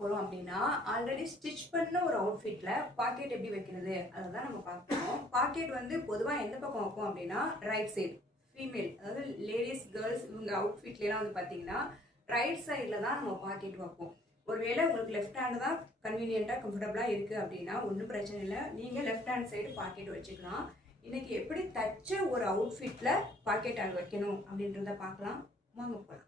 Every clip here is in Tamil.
பார்க்க போகிறோம் அப்படின்னா ஆல்ரெடி ஸ்டிச் பண்ண ஒரு அவுட்ஃபிட்டில் பாக்கெட் எப்படி வைக்கிறது அதை தான் நம்ம பார்க்கணும். பாக்கெட் வந்து பொதுவாக எந்த பக்கம் வைப்போம் அப்படின்னா ரைட் சைடு. ஃபீமேல் அதாவது லேடிஸ் கேர்ள்ஸ் இவங்க அவுட்ஃபிட்லாம் வந்து பார்த்தீங்கன்னா ரைட் சைடில் தான் நம்ம பாக்கெட் வைப்போம். ஒருவேளை உங்களுக்கு லெஃப்ட் ஹேண்டு தான் கன்வீனியண்ட்டாக கம்ஃபர்டபுளாக இருக்குது அப்படின்னா ஒன்றும் பிரச்சனை இல்லை, நீங்கள் லெஃப்ட் ஹேண்ட் சைடு பாக்கெட் வச்சுக்கலாம். இன்றைக்கி எப்படி தச்ச ஒரு அவுட்ஃபிட்டில் பாக்கெட் அங்கே வைக்கணும் அப்படின்றத பார்க்கலாம், வாங்க போகலாம்.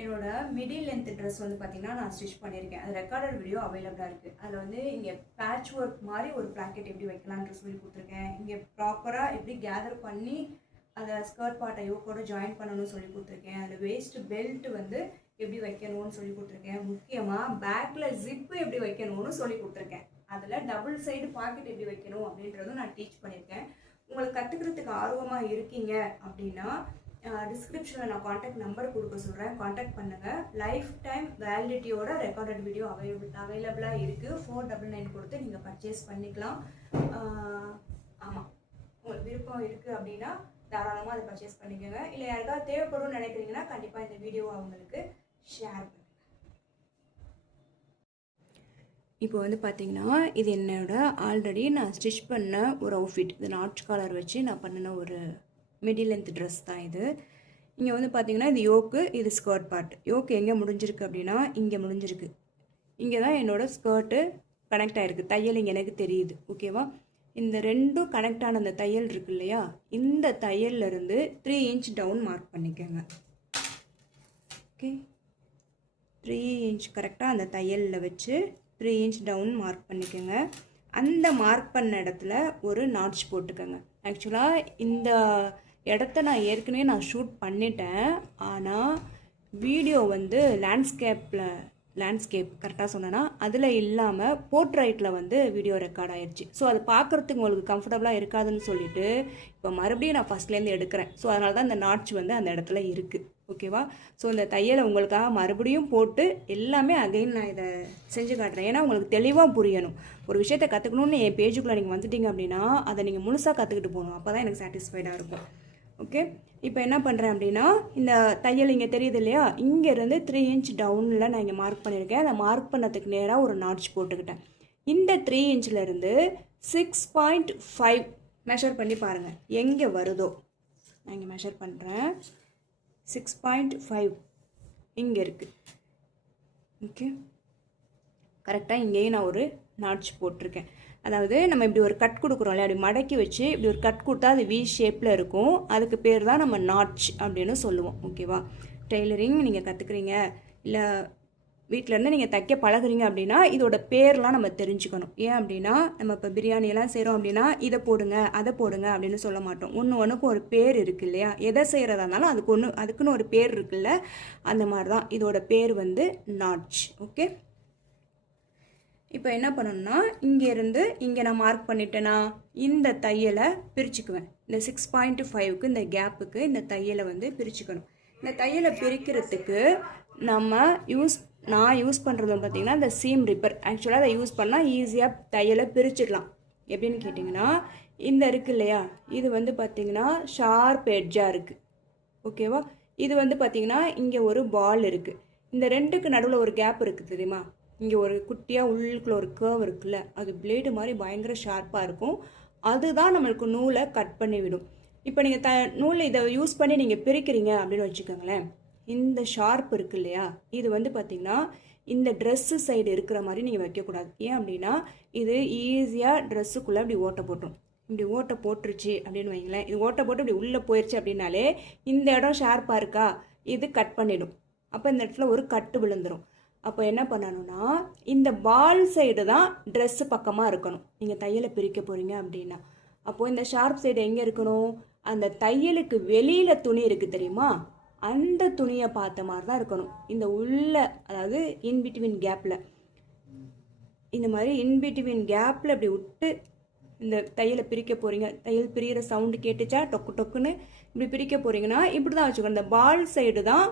என்னோட மிடில் லென்த் ட்ரெஸ் வந்து பார்த்தீங்கன்னா நான் ஸ்டிச் பண்ணியிருக்கேன். அது ரெக்கார்டட் வீடியோ அவைலபிளாக இருக்குது. அதில் வந்து இங்கே பேட்ச் ஒர்க் மாதிரி ஒரு பிளாக்கெட் எப்படி வைக்கலான்ற சொல்லி கொடுத்துருக்கேன். இங்கே ப்ராப்பராக எப்படி கேதர் பண்ணி அதை ஸ்கர்ட் பார்ட்டை யோக்கோட ஜாயின் பண்ணணும்னு சொல்லி கொடுத்துருக்கேன். அதில் வேஸ்ட் பெல்ட் வந்து எப்படி வைக்கணும்னு சொல்லி கொடுத்துருக்கேன். முக்கியமாக பேக்கில் ஜிப்பு எப்படி வைக்கணும்னு சொல்லி கொடுத்துருக்கேன். அதில் டபுள் சைடு பாக்கெட் எப்படி வைக்கணும் அப்படின்றதும் நான் டீச் பண்ணியிருக்கேன். உங்களுக்கு கற்றுக்கிறதுக்கு ஆர்வமாக இருக்கீங்க அப்படின்னா டிஸ்கிரிப்ஷனில் நான் காண்டாக்ட் நம்பர் கொடுக்க சொல்கிறேன், காண்டாக்ட் பண்ணுங்கள். லைஃப் டைம் வேலிடிட்டியோட ரெக்கார்டட் வீடியோ அவைலபிளாக இருக்குது. 499 கொடுத்து நீங்கள் பர்ச்சேஸ் பண்ணிக்கலாம். ஆமாம், உங்களுக்கு விருப்பம் இருக்குது அப்படின்னா தாராளமாக அதை பர்ச்சேஸ் பண்ணிக்கோங்க. இல்லை யாருக்காவது தேவைப்படும்னு நினைக்கிறீங்கன்னா கண்டிப்பாக இந்த வீடியோவை அவங்களுக்கு ஷேர் பண்ணுங்கள். இப்போ வந்து பார்த்தீங்கன்னா இது என்னோட ஆல்ரெடி நான் ஸ்டிச் பண்ண ஒரு அவுட்ஃபிட். இது நாட்ச் காலர் வச்சு நான் பண்ணின ஒரு மிடில் லென்த் ட்ரெஸ் தான் இது. இங்கே வந்து பார்த்தீங்கன்னா இது யோக்கு, இது ஸ்கர்ட் பார்ட். யோக்கு எங்கே முடிஞ்சிருக்கு அப்படின்னா இங்கே முடிஞ்சிருக்கு. இங்கே தான் என்னோடய ஸ்கர்ட்டு கனெக்ட் ஆகிருக்கு. தையல் இங்கே எனக்கு தெரியுது, ஓகேவா? இந்த ரெண்டும் கனெக்ட் ஆன அந்த தையல் இருக்கு இல்லையா, இந்த தையல்லேருந்து 3 இன்ச் டவுன் மார்க் பண்ணிக்கோங்க. ஓகே, 3 இன்ச் கரெக்டாக அந்த தையலில் வச்சு 3 இன்ச் டவுன் மார்க் பண்ணிக்கோங்க. அந்த மார்க் பண்ண இடத்துல ஒரு நாட்ச் போட்டுக்கோங்க. ஆக்சுவலாக இந்த இடத்த நான் ஏற்கனவே ஷூட் பண்ணிட்டேன். ஆனால் வீடியோ வந்து லேண்ட்ஸ்கேப் கரெக்டாக சொன்னேன்னா அதில் இல்லாமல் போர்ட்ரைட்டில் வந்து வீடியோ ரெக்கார்ட் ஆயிடுச்சு. ஸோ அது பார்க்குறதுக்கு உங்களுக்கு கம்ஃபர்டபுளாக இருக்காதுன்னு சொல்லிட்டு இப்போ மறுபடியும் நான் ஃபஸ்ட்லேருந்து எடுக்கிறேன். ஸோ அதனால தான் இந்த நாட்ச் வந்து அந்த இடத்துல இருக்குது, ஓகேவா? ஸோ இந்த தையலை உங்களுக்காக மறுபடியும் போட்டு எல்லாமே அகைன் நான் இதை செஞ்சு காட்டுறேன். ஏன்னா உங்களுக்கு தெளிவாக புரியணும். ஒரு விஷயத்தை கற்றுக்கணுன்னு என் பேஜுக்குள்ளே நீங்கள் வந்துட்டீங்க அப்படின்னா அதை நீங்கள் முழுசாக கற்றுக்கிட்டு போகணும். அப்போ தான் எனக்கு சாட்டிஸ்ஃபைடாக இருக்கும். ஓகே, இப்போ என்ன பண்ணுறேன் அப்படின்னா இந்த தையல் இங்கே தெரியுது இல்லையா, இங்கேருந்து 3 இன்ச் டவுனில் நான் இங்கே மார்க் பண்ணியிருக்கேன். அதை மார்க் பண்ணதுக்கு நேராக ஒரு நாட்ச் போட்டுக்கிட்டேன். இந்த 3 இன்ச்லேருந்து 6.5 மெஷர் பண்ணி பாருங்கள் எங்கே வருதோ. நான் இங்கே மெஷர் பண்ணுறேன். 6.5 இங்கே இருக்குது. ஓகே, கரெக்டாக இங்கேயும் நான் ஒரு நாட்ச் போட்டிருக்கேன். அதாவது நம்ம இப்படி ஒரு கட் கொடுக்குறோம் இல்லையா, அப்படி மடக்கி வச்சு இப்படி ஒரு கட் கொடுத்தா அது வி ஷேப்பில் இருக்கும். அதுக்கு பேர் தான் நம்ம நாட்ச் அப்படின்னு சொல்லுவோம், ஓகேவா? டெய்லரிங் நீங்கள் கற்றுக்குறீங்க இல்லை வீட்டிலேருந்து நீங்கள் தைக்க பழகுறீங்க அப்படின்னா இதோட பேர்லாம் நம்ம தெரிஞ்சுக்கணும். ஏன் அப்படின்னா நம்ம இப்போ பிரியாணியெல்லாம் செய்கிறோம் அப்படின்னா இதை போடுங்க அதை போடுங்க அப்படின்னு சொல்ல மாட்டோம். ஒன்றுக்கும் ஒரு பேர் இருக்குது இல்லையா? எதை செய்கிறதா இருந்தாலும் அதுக்குன்னு ஒரு பேர் இருக்குல்ல, அந்த மாதிரி தான் இதோட பேர் வந்து நாட்ச். ஓகே, இப்போ என்ன பண்ணணும்னா இங்கேருந்து இங்கே நான் மார்க் பண்ணிட்டேன்னா இந்த தையலை பிரிச்சுக்குவேன். இந்த 6.5க்கு இந்த கேப்புக்கு இந்த தையலை வந்து பிரிச்சுக்கணும். இந்த தையலை பிரிக்கிறதுக்கு நான் யூஸ் பண்ணுறது பார்த்திங்கன்னா இந்த சீம் ரிப்பர். ஆக்சுவலாக அதை யூஸ் பண்ணால் ஈஸியாக தையலை பிரிச்சுக்கலாம். எப்படின்னு கேட்டிங்கன்னா இந்த இருக்குது இல்லையா, இது வந்து பார்த்திங்கன்னா ஷார்ப் எட்ஜாக இருக்குது, ஓகேவா? இது வந்து பார்த்திங்கன்னா இங்கே ஒரு பால் இருக்குது. இந்த ரெண்டுக்கு நடுவில் ஒரு கேப் இருக்குது தெரியுமா? இங்கே ஒரு குட்டியாக உள்ளுக்குள்ள ஒரு கேர்வ் இருக்குல்ல, அது பிளேடு மாதிரி பயங்கர ஷார்ப்பாக இருக்கும். அதுதான் நம்மளுக்கு நூலை கட் பண்ணி விடும். இப்போ நீங்கள் நூலை இதை யூஸ் பண்ணி நீங்கள் பிரிக்கிறீங்க அப்படின்னு வச்சுக்கோங்களேன். இந்த ஷார்ப் இருக்கு இல்லையா, இது வந்து பார்த்திங்கன்னா இந்த ட்ரெஸ்ஸு சைடு இருக்கிற மாதிரி நீங்கள் வைக்கக்கூடாது. ஏன் அப்படின்னா இது ஈஸியாக ட்ரெஸ்ஸுக்குள்ளே இப்படி ஓட்டை போட்டுரும். இப்படி ஓட்டை போட்டுருச்சு அப்படின்னு வைங்களேன், இது ஓட்டை போட்டு இப்படி உள்ளே போயிடுச்சு அப்படின்னாலே இந்த இடம் ஷார்ப்பாக இருக்கா, இது கட் பண்ணிடும். அப்போ இந்த இடத்துல ஒரு கட்டு விழுந்துடும். அப்போ என்ன பண்ணணும்னா இந்த பால் சைடு தான் ட்ரெஸ்ஸு பக்கமாக இருக்கணும் நீங்கள் தையலை பிரிக்க போகிறீங்க அப்படின்னா. அப்போது இந்த ஷார்ப் சைடு எங்கே இருக்கணும், அந்த தையலுக்கு வெளியில் துணி இருக்குது தெரியுமா, அந்த துணியை பார்த்த மாதிரி தான் இருக்கணும். இந்த உள்ள அதாவது இன்பிட்வீன் கேப்பில் இந்த மாதிரி இன்பிட்வீன் கேப்பில் இப்படி விட்டு இந்த தையலை பிரிக்க போகிறீங்க. தையல் பிரிகிற சவுண்டு கேட்டுச்சா டொக்கு டொக்குன்னு இப்படி பிரிக்க போகிறீங்கன்னா இப்படி தான் வச்சுக்கணும். இந்த பால் சைடு தான்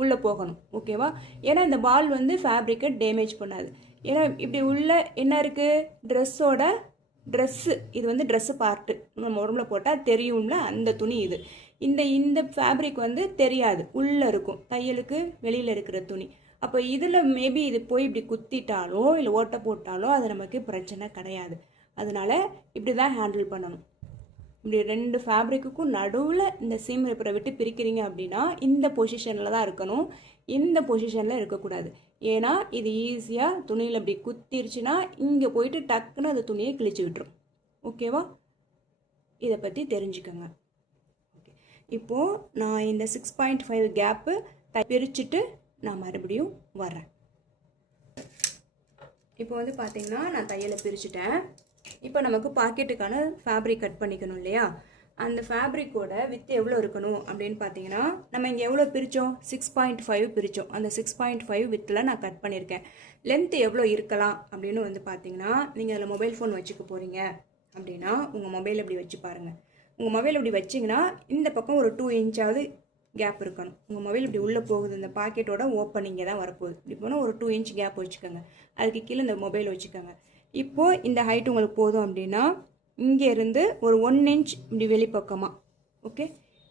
உள்ளே போகணும், ஓகேவா? ஏன்னா இந்த பால் வந்து ஃபேப்ரிக்கை டேமேஜ் பண்ணாது. ஏன்னா இப்படி உள்ள என்ன இருக்குது, ட்ரெஸ்ஸு இது வந்து ட்ரெஸ்ஸு பார்ட்டு நம்ம உடம்புல போட்டால் தெரியும்ல, அந்த துணி இது. இந்த ஃபேப்ரிக் வந்து தெரியாது, உள்ளே இருக்கும், தையலுக்கு வெளியில் இருக்கிற துணி. அப்போ இதில் மேபி இது போய் இப்படி குத்திட்டாலோ இல்லை ஓட்டை போட்டாலோ அது நமக்கு பிரச்சனை கிடையாது. அதனால் இப்படி தான் ஹேண்டில் பண்ணணும். இப்படி 2 ஃபேப்ரிக்குக்கும் நடுவில் இந்த சீம் ரிப்பரை விட்டு பிரிக்கிறீங்க அப்படின்னா இந்த பொசிஷனில் தான் இருக்கணும், இந்த பொசிஷனில் இருக்கக்கூடாது. ஏன்னா இது ஈஸியாக துணியில் இப்படி குத்திருச்சுன்னா இங்கே போயிட்டு டக்குன்னு அந்த துணியை கிழிச்சு விட்டுரும். ஓகேவா? இதை பற்றி தெரிஞ்சுக்கோங்க. ஓகே, இப்போது நான் இந்த 6.5 கேப்பு பிரிச்சுட்டு நான் மறுபடியும் வரேன். இப்போ வந்து பார்த்தீங்கன்னா நான் தையலை பிரிச்சுட்டேன். இப்போ நமக்கு பாக்கெட்டுக்கான ஃபேப்ரிக் கட் பண்ணிக்கணும் இல்லையா? அந்த ஃபேப்ரிக்கோட வித் எவ்வளோ இருக்கணும் அப்படின்னு பார்த்தீங்கன்னா, நம்ம இங்கே எவ்வளோ பிரித்தோம்? 6.5 பிரித்தோம். அந்த 6.5 வித்தில் நான் கட் பண்ணியிருக்கேன். லென்த்து எவ்வளோ இருக்கலாம் அப்படின்னு வந்து பார்த்தீங்கன்னா, நீங்கள் அதில் மொபைல் ஃபோன் வச்சுக்க போகிறீங்க அப்படின்னா உங்கள் மொபைல் இப்படி வச்சு பாருங்கள். உங்கள் மொபைல் இப்படி வச்சிங்கன்னா இந்த பக்கம் ஒரு 2 இன்ச்சாவது கேப் இருக்கணும். உங்கள் மொபைல் இப்படி உள்ளே போகுது, இந்த பாக்கெட்டோட ஓப்பனிங்கே தான் வரப்போகுது. இப்படி போனால் ஒரு 2 இன்ச் கேப் வச்சுக்கோங்க. அதுக்கு கீழே இந்த மொபைல் வச்சுக்கோங்க. இப்போது இந்த ஹைட் உங்களுக்கு போதும் அப்படின்னா இங்கேருந்து ஒரு 1 இன்ச் இப்படி வெளிப்பக்கமாக, ஓகே,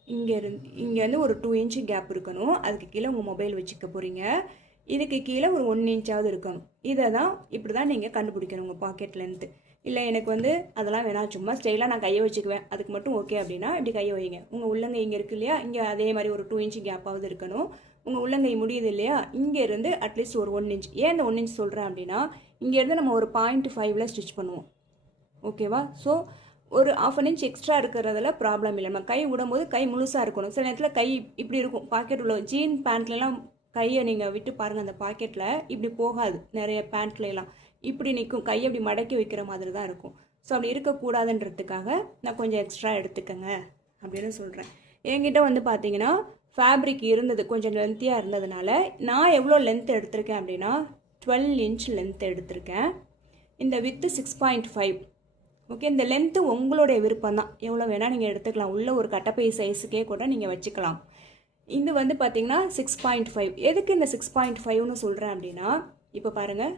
இங்கேருந்து ஒரு 2 இன்ச் கேப் இருக்கணும். அதுக்கு கீழே உங்கள் மொபைல் வச்சுக்க போகிறீங்க. இதுக்கு கீழே ஒரு 1 இன்ச்சாவது இருக்கணும். இதை தான் இப்படி தான் நீங்கள் கண்டுபிடிக்கணும் உங்கள் பாக்கெட்லேருந்து. இல்லை எனக்கு வந்து அதெல்லாம் வேணாம், சும்மா ஸ்டைலாக நான் கையை வச்சுக்குவேன், அதுக்கு மட்டும் ஓகே அப்படின்னா இப்படி கையை வைங்க. உங்கள் உள்ளங்கை இங்கே இருக்குது இல்லையா? இங்கே அதே மாதிரி ஒரு 2 இன்ச் கேப்பாவது இருக்கணும். உங்கள் உள்ளங்கை முடியுது இல்லையா? இங்கேருந்து அட்லீஸ்ட் ஒரு 1 இன்ச். ஏன் இந்த 1 இன்ச் சொல்கிறேன் அப்படின்னா இங்கேருந்து நம்ம ஒரு 0.5ல் ஸ்டிச் பண்ணுவோம். ஓகேவா? ஸோ ஒரு 1/2 இன்ச் எக்ஸ்ட்ரா இருக்கிறதுல ப்ராப்ளம் இல்லை. நம்ம கை விடும்போது கை முழுசாக இருக்கணும். சில நேரத்தில் கை இப்படி இருக்கும். பாக்கெட் உள்ள ஜீன் பேண்ட்லலாம் கையை நீங்கள் விட்டு பாருங்கள், அந்த பாக்கெட்டில் இப்படி போகாது. நிறைய பேண்ட்லாம் இப்படி நிற்கும், கையை இப்படி மடக்கி வைக்கிற மாதிரி தான் இருக்கும். ஸோ அப்படி இருக்கக்கூடாதுன்றதுக்காக நான் கொஞ்சம் எக்ஸ்ட்ரா எடுத்துக்கங்க அப்படின்னு சொல்கிறேன். என்கிட்ட வந்து பார்த்தீங்கன்னா ஃபேப்ரிக் இருந்தது, கொஞ்சம் லென்த்தியாக இருந்ததுனால நான் எவ்வளோ லென்த் எடுத்திருக்கேன் அப்படின்னா 12 இன்ச் லென்த் எடுத்திருக்கேன். இந்த வித்து 6.5. ஓகே, இந்த லென்த்து உங்களுடைய விருப்பம் தான், எவ்வளோ வேணால் நீங்கள் எடுத்துக்கலாம். உள்ள ஒரு கட்டப்பை சைஸுக்கே கூட நீங்கள் வச்சுக்கலாம். இது வந்து பார்த்தீங்கன்னா 6.5. எதுக்கு இந்த 6.5ன்னு சொல்கிறேன் அப்படின்னா, இப்போ பாருங்கள்,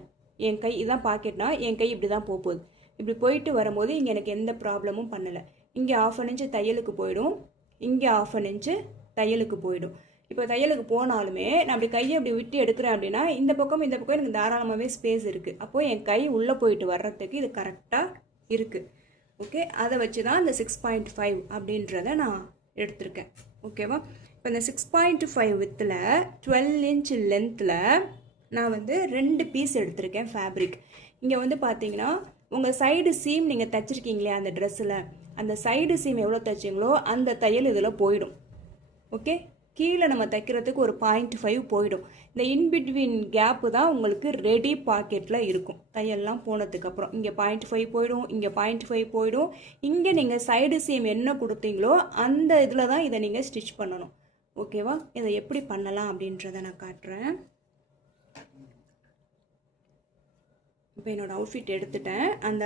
என் கை இதான் பாக்கெட்னா என் கை இப்படி தான் போகுது. இப்படி போயிட்டு வரும்போது இங்கே எனக்கு எந்த ப்ராப்ளமும் பண்ணலை. இங்கே 1/2 இன்ச்சு தையலுக்கு போயிடும், இங்கே 1/2 இன்ச்சு தையலுக்கு போயிடும். இப்போ தையலுக்கு போனாலுமே நான் அப்படி கையை அப்படி விட்டு எடுக்கிறேன் அப்படின்னா இந்த பக்கம் எனக்கு தாராளமாகவே ஸ்பேஸ் இருக்குது. அப்போது என் கை உள்ளே போயிட்டு வர்றதுக்கு இது கரெக்டாக இருக்குது. ஓகே, அதை வச்சு தான் இந்த 6.5 அப்படின்றத நான் எடுத்திருக்கேன். ஓகேவா? இப்போ இந்த 6.5 வித்தில் 12 இன்ச் லென்த்தில் நான் வந்து 2 பீஸ் எடுத்திருக்கேன் ஃபேப்ரிக். இங்கே வந்து பார்த்தீங்கன்னா உங்கள் சைடு சீம் நீங்கள் தைச்சிருக்கீங்களே அந்த ட்ரெஸ்ஸில், அந்த சைடு சீம் எவ்வளோ தைச்சிங்களோ அந்த தையல் இதில் போயிடும். ஓகே, கீழே நம்ம தைக்கிறதுக்கு ஒரு 0.5 போயிடும். இந்த இன்பிட்வீன் கேப்பு தான் உங்களுக்கு ரெடி பாக்கெட்டில் இருக்கும். தையல்லாம் போனதுக்கப்புறம் இங்கே 0.5 போயிடும், இங்கே 0.5 போயிடும். இங்கே நீங்கள் சைடு சீம் என்ன கொடுத்தீங்களோ அந்த இதில் தான் இதை நீங்கள் ஸ்டிச் பண்ணணும். ஓகேவா? இதை எப்படி பண்ணலாம் அப்படின்றத நான் காட்டுறேன். இப்போ என்னோடய அவுட்ஃபிட் எடுத்துட்டேன். அந்த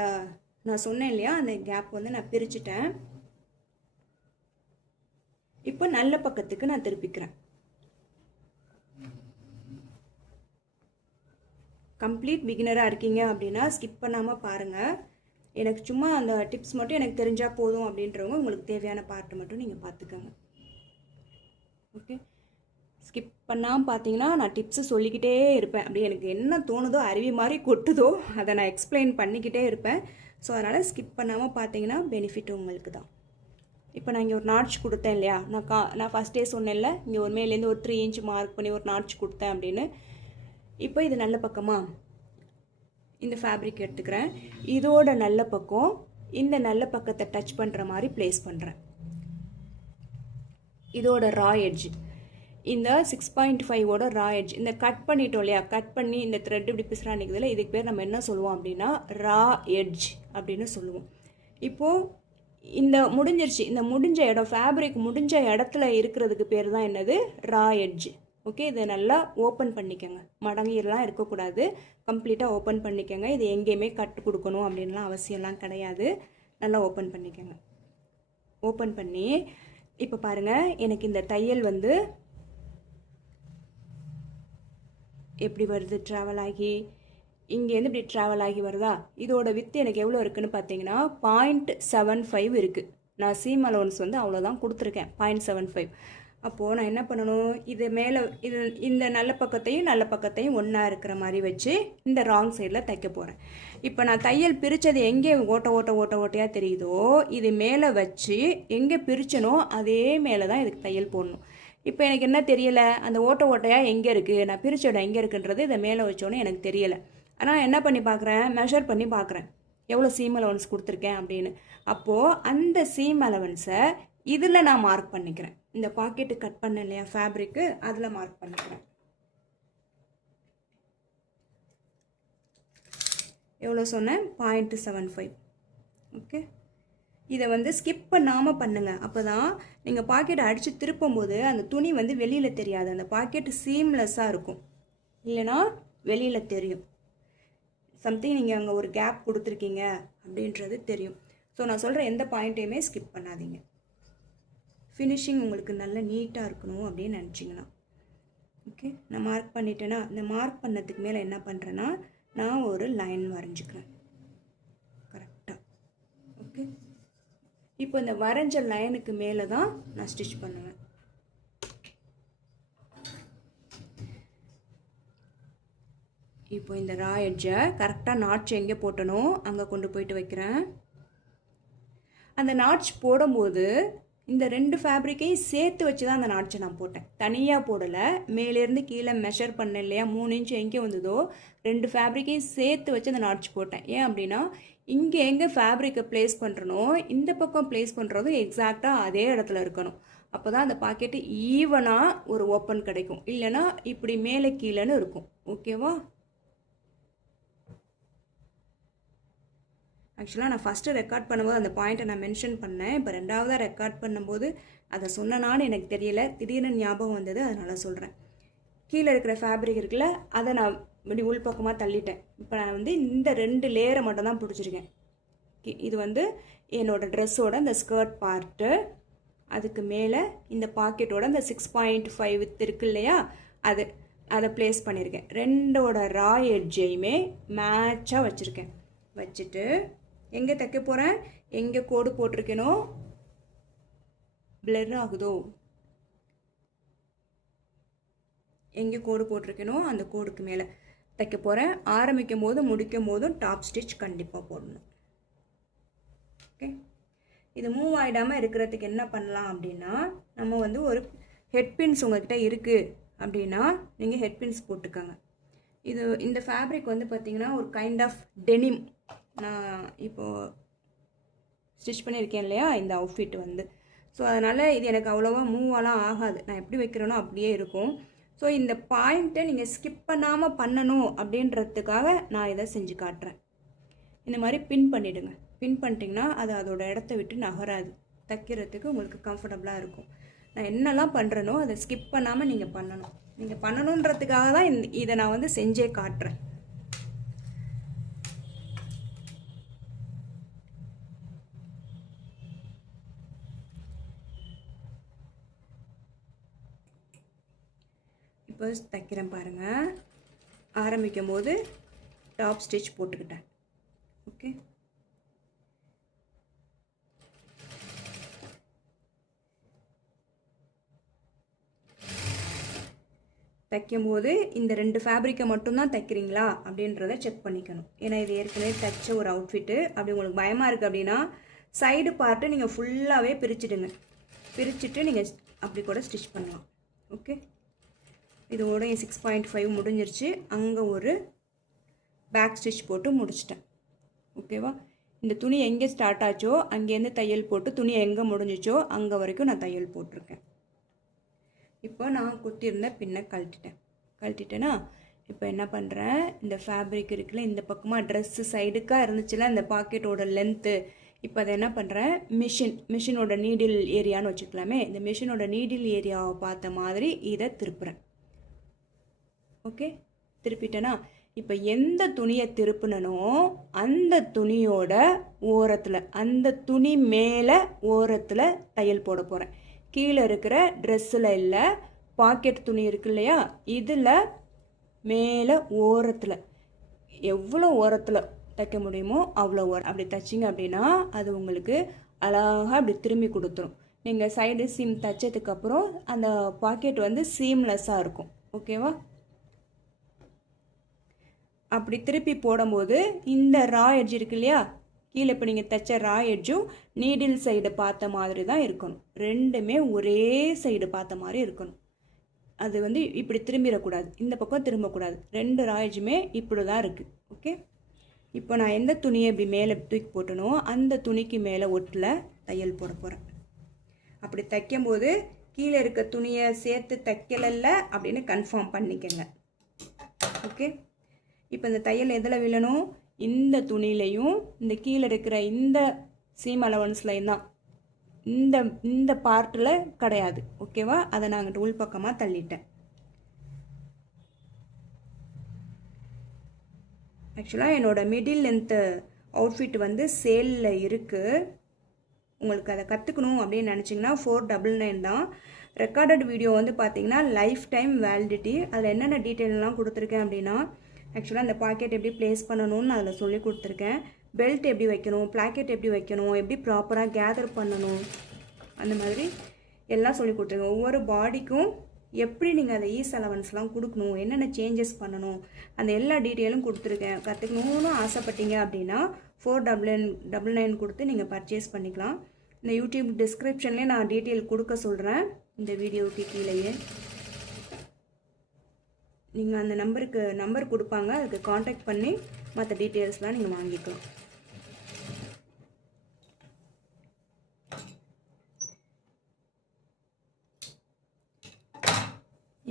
நான் சொன்னேன் இல்லையா, அந்த கேப் வந்து நான் பிரிச்சுட்டேன். இப்போ நல்ல பக்கத்துக்கு நான் திருப்பிக்கிறேன். கம்ப்ளீட் பிகினராக இருக்கீங்க அப்படின்னா ஸ்கிப் பண்ணாமல் பாருங்கள். எனக்கு சும்மா அந்த டிப்ஸ் மட்டும் எனக்கு தெரிஞ்சால் போதும் அப்படின்றவங்க உங்களுக்கு தேவையான பார்ட்டை மட்டும் நீங்கள் பார்த்துக்கோங்க. ஓகே, ஸ்கிப் பண்ணாமல் பார்த்தீங்கன்னா நான் டிப்ஸு சொல்லிக்கிட்டே இருப்பேன். அப்படி எனக்கு என்ன தோணுதோ, அருவி மாதிரி கொட்டுதோ அதை நான் எக்ஸ்பிளைன் பண்ணிக்கிட்டே இருப்பேன். ஸோ அதனால் ஸ்கிப் பண்ணாமல் பார்த்தீங்கன்னா பெனிஃபிட் உங்களுக்கு தான். இப்போ நான் இங்கே ஒரு நாட்ச் கொடுத்தேன் இல்லையா, நான் ஃபஸ்ட்டே சொன்னேன்ல, இங்கே ஒரு மேலேருந்து ஒரு 3 இன்ச் மார்க் பண்ணி ஒரு நாட்ச் கொடுத்தேன் அப்படின்னு. இப்போ இது நல்ல பக்கமாக இந்த ஃபேப்ரிக் எடுத்துக்கிறேன். இதோட நல்ல பக்கம் இந்த நல்ல பக்கத்தை டச் பண்ணுற மாதிரி ப்ளேஸ் பண்ணுறேன். இதோட ரா எட்ஜ், இந்த 6.5ஓட ரா எட்ஜ், இந்த கட் பண்ணிட்டோம் இல்லையா, கட் பண்ணி இந்த த்ரெட் இப்படி பிசுறா நிற்குதுல, இதுக்கு பேர் நம்ம என்ன சொல்லுவோம் அப்படின்னா ரா எட்ஜ் அப்படின்னு சொல்லுவோம். இப்போது இந்த முடிஞ்சிருச்சு, இந்த முடிஞ்ச இடம், ஃபேப்ரிக் முடிஞ்ச இடத்துல இருக்கிறதுக்கு பேர் தான் என்னது, ரா எட்ஜ். ஓகே, இதை நல்லா ஓப்பன் பண்ணிக்கோங்க, மடங்கிடலாம் இருக்கக்கூடாது, கம்ப்ளீட்டாக ஓப்பன் பண்ணிக்கோங்க. இது எங்கேயுமே கட்டு கொடுக்கணும் அப்படின்லாம் அவசியம்லாம் கிடையாது. நல்லா ஓப்பன் பண்ணிக்கோங்க. ஓப்பன் பண்ணி இப்போ பாருங்கள், எனக்கு இந்த தையல் வந்து எப்படி வருது, ட்ராவல் ஆகி இங்கேருந்து இப்படி ட்ராவல் ஆகி வருதா. இதோட வித்து எனக்கு எவ்வளோ இருக்குதுன்னு பார்த்தீங்கன்னா 0.75 இருக்குது. நான் சீம் அலோன்ஸ் வந்து அவ்வளோதான் கொடுத்துருக்கேன், 0.75. அப்போது நான் என்ன பண்ணணும், இது மேலே இது இந்த நல்ல பக்கத்தையும் ஒன்றா இருக்கிற மாதிரி வச்சு இந்த ராங் சைடில் தைக்க போகிறேன். இப்போ நான் தையல் பிரித்தது எங்கே ஓட்டையாக தெரியுதோ இது மேலே வச்சு எங்கே பிரிச்சனோ அதே மேலே தான் இதுக்கு தையல் போடணும். இப்போ எனக்கு என்ன தெரியலை, அந்த ஓட்டையாக எங்கே இருக்குது, நான் பிரித்த இடம் எங்கே இருக்குன்றது இதை மேலே வச்சோன்னே எனக்கு தெரியலை. ஆனால் என்ன பண்ணி பார்க்குறேன், மெஷர் பண்ணி பார்க்குறேன் எவ்வளோ சீம் அலவன்ஸ் கொடுத்துருக்கேன் அப்படின்னு. அப்போது அந்த சீம் அலவன்ஸை இதில் நான் மார்க் பண்ணிக்கிறேன். இந்த பாக்கெட்டு கட் பண்ண இல்லையா ஃபேப்ரிக்கு, அதில் மார்க் பண்ணிக்கிறேன். எவ்வளோ சொன்னேன், 0.75. ஓகே, இதை வந்து ஸ்கிப் பண்ணாமல் பண்ணுங்கள். அப்போ தான் நீங்கள் பாக்கெட்டை அடித்து திருப்பும்போது அந்த துணி வந்து வெளியில் தெரியாது, அந்த பாக்கெட்டு சீம்லெஸ்ஸாக இருக்கும். இல்லைனா வெளியில் தெரியும், சம்திங் நீங்கள் அங்கே ஒரு கேப் கொடுத்துருக்கீங்க அப்படின்றது தெரியும். ஸோ நான் சொல்கிற எந்த பாயிண்ட்டையுமே ஸ்கிப் பண்ணாதீங்க. ஃபினிஷிங் உங்களுக்கு நல்ல நீட்டாக இருக்கணும் அப்படின்னு நினச்சிங்கன்னா. ஓகே, நான் மார்க் பண்ணிட்டேன்னா இந்த மார்க் பண்ணதுக்கு மேலே என்ன பண்ணுறேன்னா நான் ஒரு லைன் வரைஞ்சிக்கிறேன் கரெக்டாக. ஓகே, இப்போ இந்த வரைஞ்ச லைனுக்கு மேலே தான் நான் ஸ்டிச் பண்ணுவேன். இப்போ இந்த ரா எட்ஜை கரெக்டாக நாட்ச் எங்கே போட்டனோ அங்கே கொண்டு போயிட்டு வைக்கிறேன். அந்த நாட்ச் போடும்போது இந்த 2 ஃபேப்ரிக்கையும் சேர்த்து வச்சு தான் அந்த நாட்சை நான் போட்டேன், தனியாக போடலை. மேலேருந்து கீழே மெஷர் பண்ணேன் இல்லையா, 3 இன்ச்சு எங்கே வந்ததோ 2 ஃபேப்ரிக்கையும் சேர்த்து வச்சு அந்த நாட்ச் போட்டேன். ஏன் அப்படின்னா இங்கே எங்கே ஃபேப்ரிக்கை ப்ளேஸ் பண்ணுறனோ இந்த பக்கம் ப்ளேஸ் பண்ணுறதும் எக்ஸாக்டாக அதே இடத்துல இருக்கணும். அப்போ தான் அந்த பாக்கெட்டு ஈவனாக ஒரு ஓப்பன் கிடைக்கும், இல்லைன்னா இப்படி மேலே கீழேன்னு இருக்கும். ஓகேவா? ஆக்சுவலாக நான் ஃபஸ்ட்டு ரெக்கார்ட் பண்ணும்போது அந்த பாயிண்ட்டை நான் மென்ஷன் பண்ணேன். இப்போ 2ஆவதாக ரெக்கார்ட் பண்ணும்போது அதை சொன்னனான்னு எனக்கு தெரியலை, திடீர்னு ஞாபகம் வந்தது, அதனால் சொல்கிறேன். கீழே இருக்கிற ஃபேப்ரிக் இருக்குல்ல, அதை நான் இப்படி உள்பக்கமாக தள்ளிட்டேன். இப்போ நான் வந்து இந்த 2 லேயரை மட்டும் தான் பிடிச்சிருக்கேன். இது வந்து என்னோடய ட்ரெஸ்ஸோட இந்த ஸ்கர்ட் பார்ட்டு, அதுக்கு மேலே இந்த பாக்கெட்டோட இந்த 6.5 வித் இருக்கு இல்லையா, அதை ப்ளேஸ் பண்ணியிருக்கேன். 2ஓட ரா எட்ஜையுமே மேட்சாக வச்சுருக்கேன். வச்சுட்டு எங்கே தைக்க போகிறேன், எங்கே கோடு போட்டிருக்கேனோ பிளர் ஆகுதோ, எங்கே கோடு போட்டிருக்கேனோ அந்த கோடுக்கு மேலே தைக்க போகிறேன். ஆரம்பிக்கும் போதும் முடிக்கும் போதும் டாப் ஸ்டிச் கண்டிப்பாக போடணும். ஓகே, இது மூவ் ஆகிடாமல் இருக்கிறதுக்கு என்ன பண்ணலாம் அப்படின்னா, நம்ம வந்து ஒரு ஹெட்பின்ஸ் உங்கள்கிட்ட இருக்குது அப்படின்னா நீங்கள் ஹெட்பின்ஸ் போட்டுக்கோங்க. இந்த ஃபேப்ரிக் வந்து பார்த்திங்கன்னா ஒரு கைண்ட் ஆஃப் டெனிம். நான் இப்போது ஸ்டிச் பண்ணியிருக்கேன் இல்லையா இந்த அவுட்ஃபிட் வந்து. ஸோ அதனால் இது எனக்கு அவ்வளோவா மூவாலாம் ஆகாது, நான் எப்படி வைக்கிறேனோ அப்படியே இருக்கும். ஸோ இந்த பாயிண்ட்டை நீங்கள் ஸ்கிப் பண்ணாமல் பண்ணணும் அப்படின்றதுக்காக நான் இதை செஞ்சு காட்டுறேன். இந்த மாதிரி பின் பண்ணிவிடுங்க. பின் பண்ணிட்டிங்கன்னா அது அதோட இடத்த விட்டு நகராது, தைக்கிறதுக்கு உங்களுக்கு கம்ஃபர்டபுளாக இருக்கும். நான் என்னெல்லாம் பண்ணுறேனோ அதை ஸ்கிப் பண்ணாமல் நீங்கள் பண்ணணும். நீங்கள் பண்ணணுன்றதுக்காக தான் இதை நான் வந்து செஞ்சே காட்டுறேன். இப்போ தைக்கிறேன் பாருங்கள். ஆரம்பிக்கும் போது டாப் ஸ்டிச் போட்டுக்கிட்டேன். ஓகே, தைக்கும்போது இந்த 2 ஃபேப்ரிக்கை மட்டும்தான் தைக்கிறீங்களா அப்படின்றத செக் பண்ணிக்கணும். ஏன்னா இது ஏற்கனவே தைச்ச ஒரு அவுட்ஃபிட்டு. அப்படி உங்களுக்கு பயமாக இருக்குது அப்படின்னா சைடு பார்ட்டு நீங்கள் ஃபுல்லாகவே பிரிச்சுடுங்க. பிரிச்சுட்டு நீங்கள் அப்படி கூட ஸ்டிச் பண்ணலாம். ஓகே, இதோட 6.5 முடிஞ்சிருச்சு. அங்கே ஒரு பேக் ஸ்டிச் போட்டு முடிச்சிட்டேன். ஓகேவா? இந்த துணி எங்கே ஸ்டார்ட் ஆச்சோ அங்கேருந்து தையல் போட்டு துணி எங்கே முடிஞ்சிச்சோ அங்கே வரைக்கும் நான் தையல் போட்டிருக்கேன். இப்போ நான் குத்திருந்த பின்னை கழட்டிட்டேன்னா இப்போ என்ன பண்ணுறேன், இந்த ஃபேப்ரிக் இருக்குல்ல இந்த பக்கமாக ட்ரெஸ்ஸு சைடுக்காக இருந்துச்சுல இந்த பாக்கெட்டோட லென்த்து, இப்போ அதை என்ன பண்ணுறேன், மிஷினோட நீடில் ஏரியான்னு வச்சுக்கலாமே, இந்த மிஷினோட நீடில் ஏரியாவை பார்த்த மாதிரி இதை திருப்புறேன். ஓகே, திருப்பிட்டேன்னா இப்போ எந்த துணியை திருப்பினோ அந்த துணியோட ஓரத்தில், அந்த துணி மேலே ஓரத்தில் தையல் போட போகிறேன். கீழே இருக்கிற ட்ரெஸ்ஸில் இல்லை, பாக்கெட் துணி இருக்கு இல்லையா, இதில் மேலே ஓரத்தில் எவ்வளோ ஓரத்தில் தைக்க முடியுமோ அவ்வளோ ஓரம் அப்படி தைச்சிங்க அப்படின்னா அது உங்களுக்கு அழகாக அப்படி திரும்பி கொடுத்துரும். நீங்கள் சைடு சீம் தைச்சதுக்கப்புறம் அந்த பாக்கெட் வந்து சீம்லெஸ்ஸாக இருக்கும். ஓகேவா? அப்படி திருப்பி போடும்போது இந்த ரா எட்ஜ் இருக்கு இல்லையா, கீழே இப்போ நீங்கள் தைச்ச ரா எட்ஜும் நீடில் சைடு பார்த்த மாதிரி தான் இருக்கணும். ரெண்டுமே ஒரே சைடு பார்த்த மாதிரி இருக்கணும். அது வந்து இப்படி திரும்பிடக்கூடாது, இந்த பக்கம் திரும்பக்கூடாது. ரெண்டு ரா எட்ஜுமே இப்படி தான் இருக்குது. ஓகே, இப்போ நான் எந்த துணியை இப்படி மேலே தூக்கி போட்டனோ அந்த துணிக்கு மேலே ஒட்டில் தையல் போட போகிறேன். அப்படி தைக்கும்போது கீழே இருக்க துணியை சேர்த்து தைக்கலல்ல அப்படின்னு கன்ஃபார்ம் பண்ணிக்கங்க. ஓகே, இப்போ இந்த தையல் எதில் விழணும்? இந்த துணியிலையும் இந்த கீழே இருக்கிற இந்த சீம் அலவன்ஸ்லையும் தான். இந்த பார்ட்டில் கிடையாது. ஓகேவா? அதை நான் அங்கிட்டு உள் பக்கமாக தள்ளிட்டேன். ஆக்சுவலாக என்னோட மிடில் லென்த்து அவுட்ஃபிட் வந்து சேலில் இருக்குது. உங்களுக்கு அதை கற்றுக்கணும் அப்படின்னு நினச்சிங்கன்னா 499 தான். ரெக்கார்டட் வீடியோ வந்து பார்த்தீங்கன்னா லைஃப் டைம் வேலிடிட்டி. அதில் என்னென்ன டீட்டெயிலெலாம் கொடுத்துருக்கேன் அப்படின்னா, ஆக்சுவலாக அந்த பாக்கெட் எப்படி ப்ளேஸ் பண்ணணும்னு அதில் சொல்லி கொடுத்துருக்கேன். பெல்ட் எப்படி வைக்கணும், பிளாக்கெட் எப்படி வைக்கணும், எப்படி ப்ராப்பராக கேதர் பண்ணணும், அந்த மாதிரி எல்லாம் சொல்லி கொடுத்துருக்கேன். ஒவ்வொரு பாடிக்கும் எப்படி நீங்கள் அந்த ஈஸ் அலவன்ஸ்லாம் கொடுக்கணும், என்னென்ன சேஞ்சஸ் பண்ணணும், அந்த எல்லா டீட்டெயிலும் கொடுத்துருக்கேன். கற்றுக்கணும்னு ஆசைப்பட்டீங்க அப்படின்னா 499 கொடுத்து நீங்கள் பர்ச்சேஸ் பண்ணிக்கலாம். இந்த யூடியூப் டிஸ்கிரிப்ஷன்லேயே நான் டீட்டெயில் கொடுக்க சொல்கிறேன், இந்த வீடியோவுக்கு கீழேயே. நீங்கள் அந்த நம்பர் கொடுப்பாங்க, அதுக்கு காண்டாக்ட் பண்ணி மற்ற டீட்டெயில்ஸ்லாம் நீங்கள் வாங்கிக்கலாம்.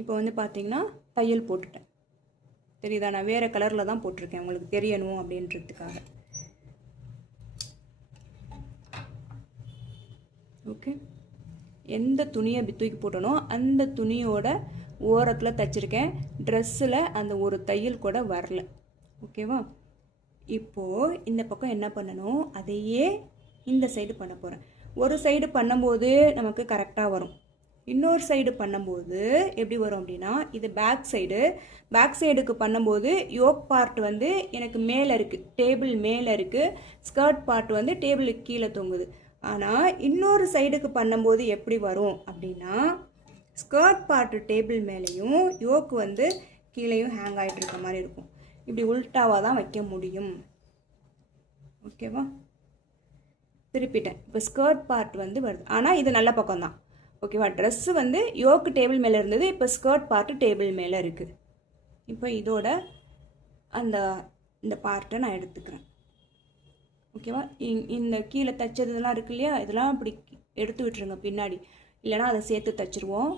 இப்போ வந்து பார்த்தீங்கன்னா தையல் போட்டுட்டேன். தெரியுதா? நான் வேறு கலரில் தான் போட்டிருக்கேன், உங்களுக்கு தெரியணும் அப்படின்றதுக்காக. ஓகே, எந்த துணியை தூக்கி போட்டனோ அந்த துணியோட ஓரத்தில் தைச்சிருக்கேன். ட்ரெஸ்ஸில் அந்த ஒரு தையல் கூட வரல. ஓகேவா? இப்போது இந்த பக்கம் என்ன பண்ணணும், அதையே இந்த சைடு பண்ண போகிறேன். ஒரு சைடு பண்ணும்போது நமக்கு கரெக்டாக வரும், இன்னொரு சைடு பண்ணும்போது எப்படி வரும் அப்படின்னா, இது பேக் சைடுக்கு பண்ணும்போது யோக் பார்ட் வந்து எனக்கு மேலே இருக்குது, டேபிள் மேலே இருக்குது, ஸ்கர்ட் பார்ட் வந்து டேபிளுக்கு கீழே தொங்குது. ஆனால் இன்னொரு சைடுக்கு பண்ணும்போது எப்படி வரும் அப்படின்னா, ஸ்கர்ட் பார்ட்டு டேபிள் மேலேயும் யோக்கு வந்து கீழேயும் ஹேங் ஆகிட்டு இருக்க மாதிரி இருக்கும். இப்படி உல்ட்டாவாக தான் வைக்க முடியும். ஓகேவா? திருப்பிட்டேன். இப்போ ஸ்கர்ட் பார்ட் வந்து வருது, ஆனால் இது நல்ல பக்கம் தான். ஓகேவா? ட்ரெஸ்ஸு வந்து யோக்கு டேபிள் மேலே இருந்தது, இப்போ ஸ்கர்ட் பார்ட்டு டேபிள் மேலே இருக்குது. இப்போ இதோட இந்த பார்ட்டை நான் எடுத்துக்கிறேன். ஓகேவா? இந்த கீழே தைச்சதுலாம் இருக்கு இல்லையா, இதெல்லாம் இப்படி எடுத்து விட்டுருங்க பின்னாடி, இல்லைனா அதை சேர்த்து தைச்சிருவோம்.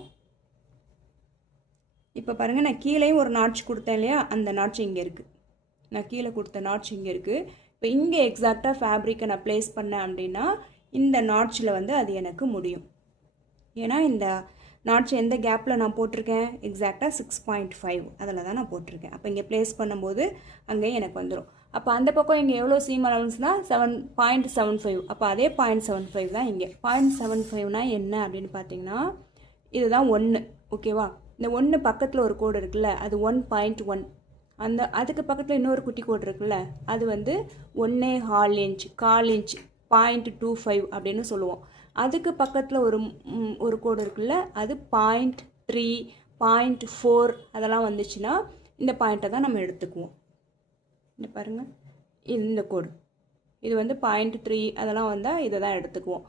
இப்போ பாருங்கள், நான் கீழேயும் ஒரு நாட்ச் கொடுத்தேன் இல்லையா, அந்த நாட்ச் இங்கே இருக்குது. நான் கீழே கொடுத்த நாட்ச் இங்கே இருக்குது. இப்போ இங்கே எக்ஸாக்டாக ஃபேப்ரிக்கை நான் ப்ளேஸ் பண்ணேன் அப்படின்னா இந்த நாட்ச்சில் வந்து அது எனக்கு முடியும். ஏன்னா இந்த நாட்ச் எந்த கேப்பில் நான் போட்டிருக்கேன், எக்ஸாக்டாக 6.5 அதில் தான் நான் போட்டிருக்கேன். அப்போ இங்கே ப்ளேஸ் பண்ணும்போது அங்கேயே எனக்கு வந்துடும். அப்போ அந்த பக்கம் இங்கே எவ்வளோ சீம் அலவன்ஸ்னால் 7.75. அப்போ அதே 0.75 தான் இங்கே. 0.75னா என்ன அப்படின்னு பார்த்தீங்கன்னா, இதுதான் 1. ஓகேவா? இந்த 1 பக்கத்தில் ஒரு கோடு இருக்குல்ல, அது 1.1. அதுக்கு பக்கத்தில் இன்னொரு குட்டி கோடு இருக்குல்ல, அது வந்து 1.25 இன்ச், 1/4 இன்ச், 0.25 அப்படின்னு சொல்லுவோம். அதுக்கு பக்கத்தில் ஒரு கோடு இருக்குல்ல, அது 0.3, 0.4 அதெல்லாம் வந்துச்சுன்னா இந்த பாயிண்ட்டை தான் நம்ம எடுத்துக்குவோம். இந்த பாருங்கள், இந்த கோடு இது வந்து 0.3 அதெல்லாம் வந்தால் இதை தான் எடுத்துக்குவோம்.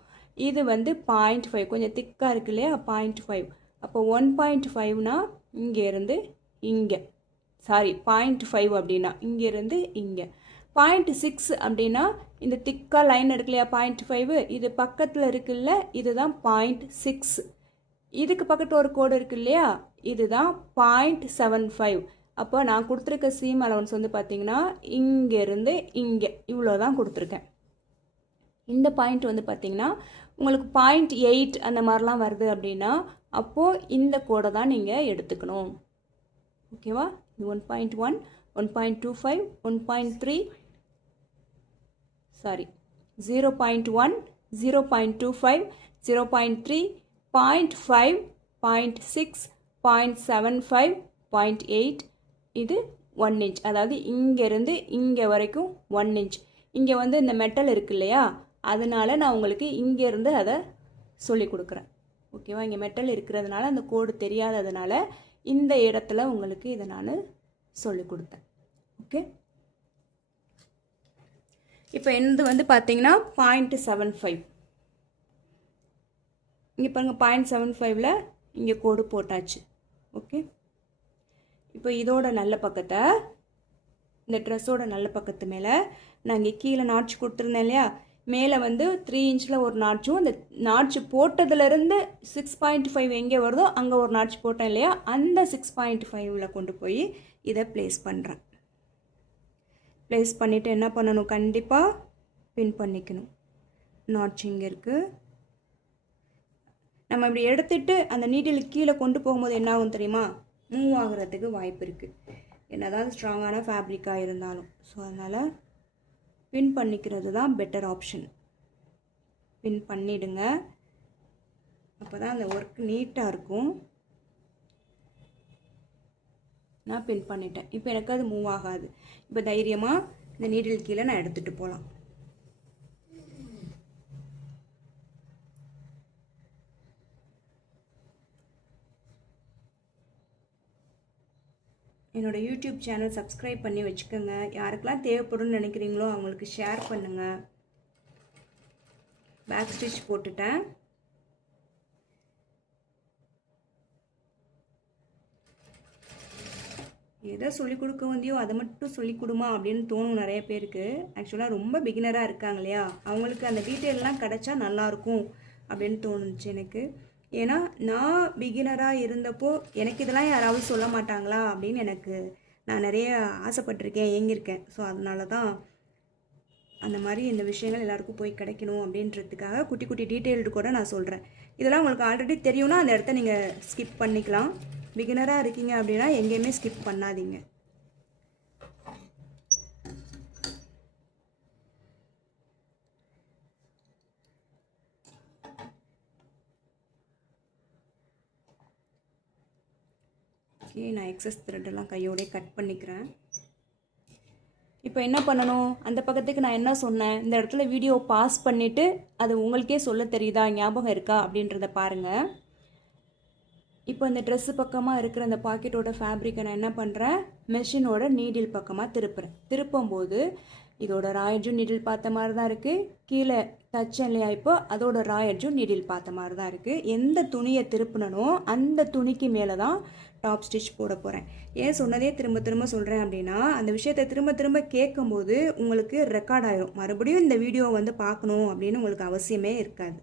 இது வந்து 0.5 கொஞ்சம் திக்காக இருக்கு இல்லையா, 0.5. அப்போ 1.5னா இங்கேருந்து இங்கே, சாரி 0.5 அப்படின்னா இங்கேருந்து இங்கே. 0.6 அப்படின்னா இந்த திக்காக லைன் இருக்கு இல்லையா 0.5, இது பக்கத்தில் இருக்குல்ல, இதுதான் 0.6. இதுக்கு பக்கத்தில் ஒரு கோடு இருக்கு இல்லையா, இதுதான் 0.75. அப்போ நான் கொடுத்துருக்க சீம் அலவன்ஸ் வந்து பார்த்தீங்கன்னா இங்கேருந்து இங்கே இவ்வளோ தான் கொடுத்துருக்கேன். இந்த பாயிண்ட் வந்து பார்த்தீங்கன்னா உங்களுக்கு 0.8 அந்த மாதிரிலாம் வருது அப்படின்னா அப்போது இந்த கோடை தான் நீங்கள் எடுத்துக்கணும். ஓகேவா? இது 1.1, 1.25, 1.3, சாரி 0.1, 0.25, 0.3, 0.5, 0.6, 0.75, 0.8. இது 1 இன்ச், அதாவது இங்கேருந்து இங்கே வரைக்கும் 1 இன்ச். இங்கே வந்து இந்த மெட்டல் இருக்கு இல்லையா, அதனால நான் உங்களுக்கு இங்கேருந்து அதை சொல்லி கொடுக்குறேன். ஓகேவா? இங்கே மெட்டல் இருக்கிறதுனால அந்த கோடு தெரியாததுனால இந்த இடத்துல உங்களுக்கு இதை நான் சொல்லி கொடுத்தேன். ஓகே, இப்போ என்னது வந்து பார்த்தீங்கன்னா 0.75. இங்கே பாருங்கள் 0.75ல் இங்கே கோடு போட்டாச்சு. ஓகே, இப்போ இதோட நல்ல பக்கத்தை, இந்த ட்ரெஸ்ஸோட நல்ல பக்கத்து மேலே நான் இங்கே கீழே நாட்ச் கொடுத்துருந்தேன் இல்லையா, மேலே வந்து 3 இன்ச்சில் ஒரு நாட்சும், அந்த நாட்ச் போட்டதுலேருந்து 6.5 எங்கே வருதோ அங்கே ஒரு நாட்ச் போட்டேன் இல்லையா, அந்த 6.5ல் கொண்டு போய் இதை ப்ளேஸ் பண்ணுறேன். ப்ளேஸ் பண்ணிவிட்டு என்ன பண்ணணும், கண்டிப்பாக பின் பண்ணிக்கணும். நாட்ச் இங்கே இருக்குது. நம்ம இப்படி எடுத்துட்டு அந்த நீடில் கீழே கொண்டு போகும்போது என்ன ஆகும் தெரியுமா, மூவ் ஆகிறதுக்கு வாய்ப்பு இருக்குது, என்னதான் ஸ்ட்ராங்கான ஃபேப்ரிக்காக இருந்தாலும். ஸோ அதனால் பின் பண்ணிக்கிறது தான் பெட்டர் ஆப்ஷன். பின் பண்ணிவிடுங்க, அப்போ தான் அந்த ஒர்க் நீட்டாக இருக்கும். நான் பின் பண்ணிட்டேன். இப்போ எனக்கு அது மூவ் ஆகாது. இப்போ தைரியமாக இந்த நீடில் கீழே நான் எடுத்துகிட்டு போகலாம். என்னோடய யூடியூப் சேனல் சப்ஸ்கிரைப் பண்ணி வச்சுக்கோங்க. யாருக்கெல்லாம் தேவைப்படும்னு நினைக்கிறீங்களோ அவங்களுக்கு ஷேர் பண்ணுங்கள். பேக் ஸ்டிச் போட்டுட்டேன். எதை சொல்லிக் கொடுக்க வந்தியோ அதை மட்டும் சொல்லிக் கொடுமா அப்படின்னு தோணும் நிறைய பேருக்கு. ஆக்சுவலாக ரொம்ப பிகினராக இருக்காங்க இல்லையா, அவங்களுக்கு அந்த டீட்டெயிலெலாம் கிடச்சா நல்லாயிருக்கும் அப்படின்னு தோணுச்சு எனக்கு. ஏன்னா நான் பிகினராக இருந்தப்போ எனக்கு இதெல்லாம் யாராவது சொல்ல மாட்டாங்களா அப்படின்னு நான் நிறைய ஆசைப்பட்டிருக்கேன், ஏங்கியிருக்கேன். ஸோ அதனால தான் அந்த மாதிரி இந்த விஷயங்கள் எல்லாருக்கும் போய் கிடைக்கணும் அப்படின்றதுக்காக குட்டி குட்டி டீட்டெயில்டு கூட நான் சொல்கிறேன். இதெல்லாம் உங்களுக்கு ஆல்ரெடி தெரியும்னா அந்த இடத்த நீங்கள் ஸ்கிப் பண்ணிக்கலாம். பிகினராக இருக்கீங்க அப்படின்னா எங்கேயுமே ஸ்கிப் பண்ணாதீங்க. ஓகே, நான் எக்ஸஸ் த்ரெட்டெல்லாம் கையோடய கட் பண்ணிக்கிறேன். இப்போ என்ன பண்ணணும், அந்த பக்கத்துக்கு நான் என்ன சொன்னேன், இந்த இடத்துல வீடியோ பாஸ் பண்ணிவிட்டு அது உங்களுக்கே சொல்ல தெரியுதா, ஞாபகம் இருக்கா அப்படின்றத பாருங்கள். இப்போ இந்த ட்ரெஸ்ஸு பக்கமாக இருக்கிற அந்த பாக்கெட்டோட ஃபேப்ரிக்கை நான் என்ன பண்ணுறேன், மெஷினோட நீடில் பக்கமாக திருப்புறேன். திருப்பும்போது இதோட ராயட்ஜும் நீடில் பார்த்த மாதிரி தான் இருக்குது, கீழே தச்சேன் இல்லையா, இப்போ அதோட ராயட்ஜும் நீடில் பார்த்த மாதிரி தான் இருக்குது. எந்த துணியை திருப்பினோ அந்த துணிக்கு மேலே தான் டாப் ஸ்டிச் போட போகிறேன். ஏன் சொன்னதே திரும்ப திரும்ப சொல்கிறேன் அப்படின்னா, அந்த விஷயத்தை திரும்ப திரும்ப கேட்கும்போது உங்களுக்கு ரெக்கார்ட் ஆயிரும். மறுபடியும் இந்த வீடியோவை வந்து பார்க்கணும் அப்படின்னு உங்களுக்கு அவசியமே இருக்காது,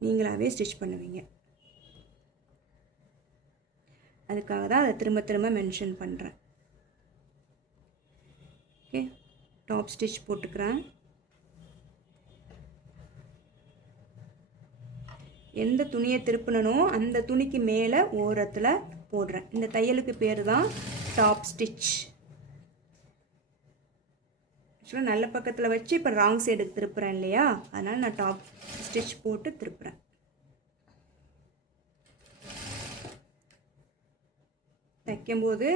நீங்களாகவே ஸ்டிச் பண்ணுவீங்க. அதுக்காக தான் அதை திரும்ப திரும்ப மென்ஷன் பண்ணுறேன். ஓகே, டாப் ஸ்டிச் போட்டுக்கிறேன். எந்த துணியை திருப்பினோ அந்த துணிக்கு மேலே ஓரத்தில் போடுறேன். இந்த தையலுக்கு பேர் தான் டாப் ஸ்டிச். ஆக்சுவலாக நல்ல பக்கத்தில் வச்சு இப்போ ராங் சைடுக்கு திருப்புறேன் இல்லையா, அதனால் நான் டாப் ஸ்டிச் போட்டு திருப்புறேன். தைக்கும்போது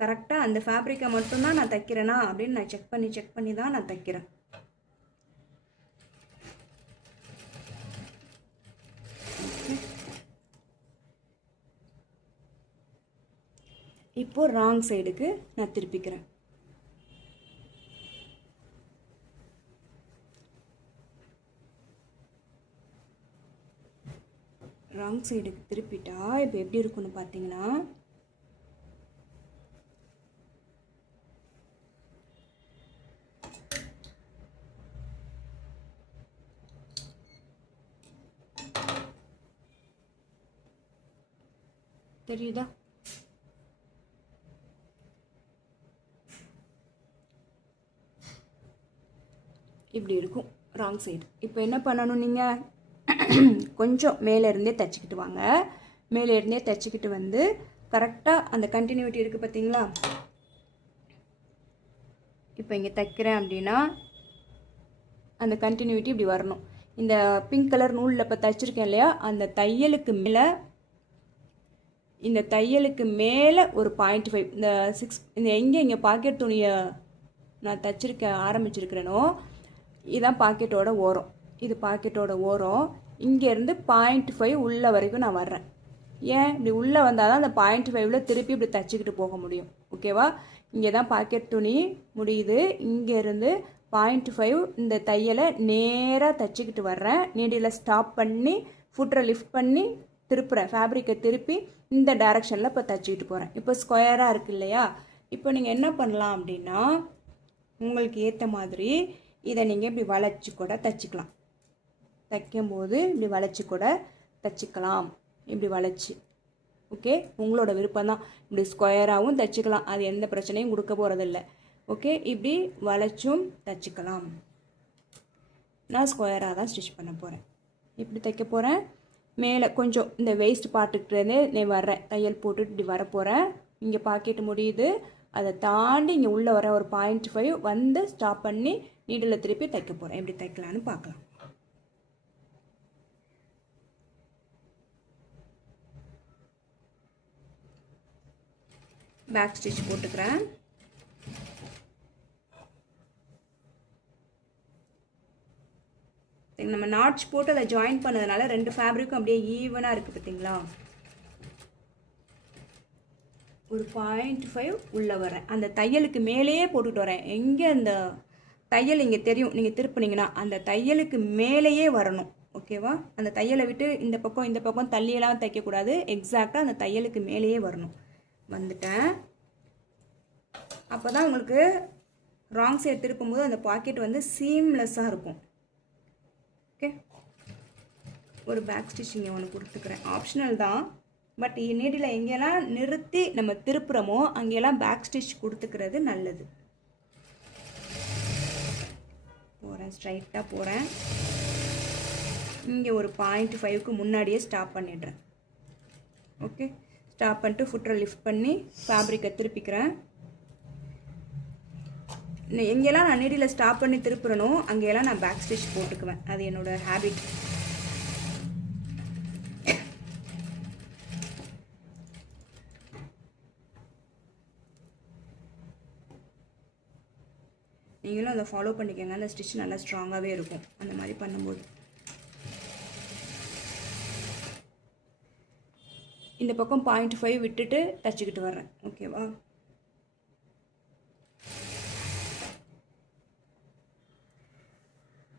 கரெக்டாக அந்த ஃபேப்ரிக்கை மட்டும்தான் நான் தைக்கிறேனா அப்படின்னு நான் செக் பண்ணி தான் நான் தைக்கிறேன். இப்போது ராங் சைடுக்கு நான் திருப்பிக்கிறேன். ராங் சைடுக்கு திருப்பிட்டா இப்போ எப்படி இருக்குன்னு பார்த்தீங்கன்னா, தெரியுதா, இப்படி இருக்கும் ராங் சைடு. இப்போ என்ன பண்ணணும், நீங்கள் கொஞ்சம் மேலேருந்தே தைச்சிக்கிட்டு வாங்க. மேலேருந்தே தைச்சிக்கிட்டு வந்து கரெக்டாக அந்த கண்டினியூட்டி இருக்குது பார்த்தீங்களா. இப்போ இங்கே தைக்கிறேன் அப்படின்னா அந்த கண்டினியூட்டி இப்படி வரணும். இந்த பிங்க் கலர் நூலில் இப்போ தைச்சிருக்கேன் இல்லையா, அந்த தையலுக்கு மேலே, இந்த தையலுக்கு மேலே ஒரு 0.5 இந்த 6 இந்த இங்கே பாக்கெட் துணியை நான் தைச்சிருக்க ஆரம்பிச்சிருக்கிறேனோ, இதுதான் பாக்கெட்டோட ஓரம். இது பாக்கெட்டோட ஓரம். இங்கேருந்து 0.5 உள்ள வரைக்கும் நான் வர்றேன். ஏன் இப்படி உள்ளே வந்தால் தான் அந்த 0.5ல் திருப்பி இப்படி தச்சுக்கிட்டு போக முடியும். ஓகேவா? இங்கே தான் பாக்கெட் துணி முடியுது. இங்கேருந்து 0.5 இந்த தையலை நேராக தச்சுக்கிட்டு வர்றேன். நீடியில் ஸ்டாப் பண்ணி ஃபுட்டரை லிஃப்ட் பண்ணி திருப்புறேன். ஃபேப்ரிக்கை திருப்பி இந்த டைரக்ஷனில் இப்போ தச்சுக்கிட்டு போகிறேன். இப்போ ஸ்கொயராக இருக்குது இல்லையா? இப்போ நீங்கள் என்ன பண்ணலாம் அப்படின்னா, உங்களுக்கு ஏற்ற மாதிரி இதை நீங்கள் இப்படி வளைச்சி கூட தச்சுக்கலாம். தைக்கும்போது இப்படி வளைச்சி கூட தச்சுக்கலாம். இப்படி வளைச்சி, ஓகே, உங்களோட விருப்பம் தான். இப்படி ஸ்கொயராகவும் தச்சுக்கலாம், அது எந்த பிரச்சனையும் கொடுக்க போகிறதில்ல. ஓகே, இப்படி வளைச்சும் தச்சுக்கலாம். நான் ஸ்கொயராக தான் ஸ்டிச் பண்ண போகிறேன். இப்படி தைக்க போகிறேன். மேலே கொஞ்சம் இந்த வேஸ்ட் பார்ட்டுக்கிட்டே நான் வர்றேன். தையல் போட்டுட்டு இப்படி வரப்போகிறேன். இங்கே பாக்கெட்டு முடியுது. அதை தாண்டி இங்கே உள்ளே வர ஒரு 0.5 வந்து ஸ்டாப் பண்ணி நீடில் திருப்பி தைக்க போகிறேன். எப்படி தைக்கலான்னு பார்க்கலாம். பேக் ஸ்டிச் போட்டுக்கிறேன். நம்ம நாட்ச் போட்டு அதை ஜாயின் பண்ணதுனால ரெண்டு ஃபேப்ரிக்கும் அப்படியே ஈவனாக இருக்குது. பார்த்தீங்களா? ஒரு 0.5 உள்ளே வரேன். அந்த தையலுக்கு மேலேயே போட்டுட்டு வரேன். எங்கே அந்த தையல் இங்கே தெரியும், நீங்கள் திருப்பினீங்கன்னா அந்த தையலுக்கு மேலேயே வரணும். ஓகேவா? அந்த தையலை விட்டு இந்த பக்கம் தள்ளியெல்லாம் தைக்கக்கூடாது. எக்ஸாக்டாக அந்த தையலுக்கு மேலேயே வரணும். வந்துட்டேன். அப்போ தான் உங்களுக்கு ராங் சைடு திருப்பும்போது அந்த பாக்கெட் வந்து சீம்லெஸ்ஸாக இருக்கும். ஓகே, ஒரு பேக் ஸ்டிச்சிங் ஒன்று கொடுத்துக்கிறேன். ஆப்ஷனல் தான், பட் நீடில் எங்கெல்லாம் நிறுத்தி நம்ம திருப்புறமோ அங்கெல்லாம் பேக் ஸ்டிச் கொடுத்துக்கிறது நல்லது. போகிறேன், ஸ்ட்ரைட்டாக போகிறேன். இங்கே ஒரு 0.5க்கு முன்னாடியே ஸ்டாப் பண்ணிடுறேன். ஓகே, ஸ்டாப் பண்ணிட்டு ஃபுட்டரை லிஃப்ட் பண்ணி ஃபேப்ரிக்கை திருப்பிக்கிறேன். எங்கெல்லாம் நான் நீடில் ஸ்டாப் பண்ணி திருப்புறனோ அங்கெல்லாம் நான் பேக் ஸ்டிச் போட்டுக்குவேன். அது என்னோடய ஹேபிட். நீங்களும் அதை ஃபாலோ பண்ணிக்கோங்க. அந்த ஸ்டிச் நல்லா ஸ்ட்ராங்காகவே இருக்கும் அந்த மாதிரி பண்ணும்போது. இந்த பக்கம் 0.5 விட்டுட்டு தச்சுக்கிட்டு வர்றேன். ஓகேவா?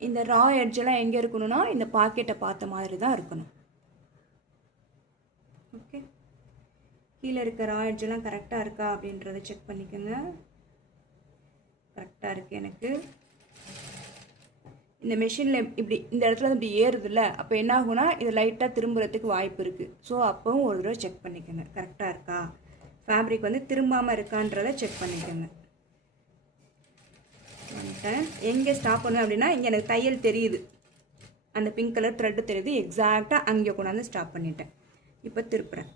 இந்த ரா எட்ஜெல்லாம் எங்கே இருக்கணும்னா இந்த பாக்கெட்டை பார்த்த மாதிரி தான் இருக்கணும். ஓகே, கீழே இருக்க ரா எட்ஜெல்லாம் கரெக்டாக இருக்கா அப்படின்றத செக் பண்ணிக்கோங்க. கரெக்டாக இருக்குது எனக்கு. இந்த மெஷினில் இப்படி இந்த இடத்துல இப்படி ஏறுதில்ல, அப்போ என்ன ஆகுனா இது லைட்டாக திரும்புறதுக்கு வாய்ப்பு இருக்குது. ஸோ அப்போவும் ஒரு தடவை செக் பண்ணிக்கோங்க கரெக்டாக இருக்கா, ஃபேப்ரிக் வந்து திரும்பாமல் இருக்கான்றதை செக் பண்ணிக்கோங்க. வந்துட்டேன். எங்கே ஸ்டாப் பண்ணுவேன் அப்படின்னா, இங்கே எனக்கு தையல் தெரியுது, அந்த பிங்க் கலர் த்ரெட்டு தெரியுது. எக்ஸாக்டாக அங்கே கொண்டாந்து ஸ்டாப் பண்ணிட்டேன். இப்போ திருப்புறேன்.